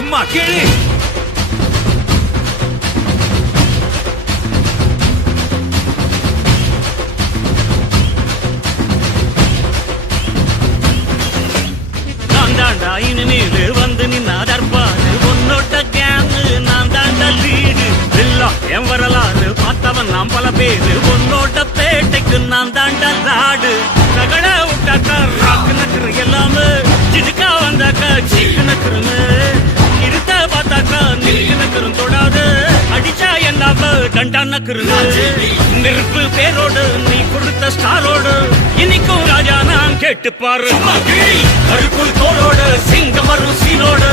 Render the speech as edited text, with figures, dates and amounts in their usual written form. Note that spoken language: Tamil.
சும்மா கேளு. நான் தாண்டா இனிமேலு வந்து நின்னா தற்பாரு உன்னோட்ட கேங்கு நான் தாண்டா லீடு எல்லாம் என் வரலாறு பார்த்தவன் நாம் பல பேரு உன்னோட்ட பேட்டைக்கு நான் தாண்டா ராடு ரகட விட்டாக்கா ராக்கு நக்குரு எல்லாமே சிடுக்கா வந்தாக்கா சீக்கு நக்குருன்னு இருத்த பார்த்தாக்கா நிற்கு நக்குரும் தொடாது அடிச்சா என்னாவ டண்டா நக்குருன்னு நெருப்பு பேரோடு நீ கொடுத்த ஸ்டாரோடு இன்னைக்கும் ராஜா நான் கேட்டு பாரு அழுக்குள் தோளோடு சிங்கம் வரும் சீனோடு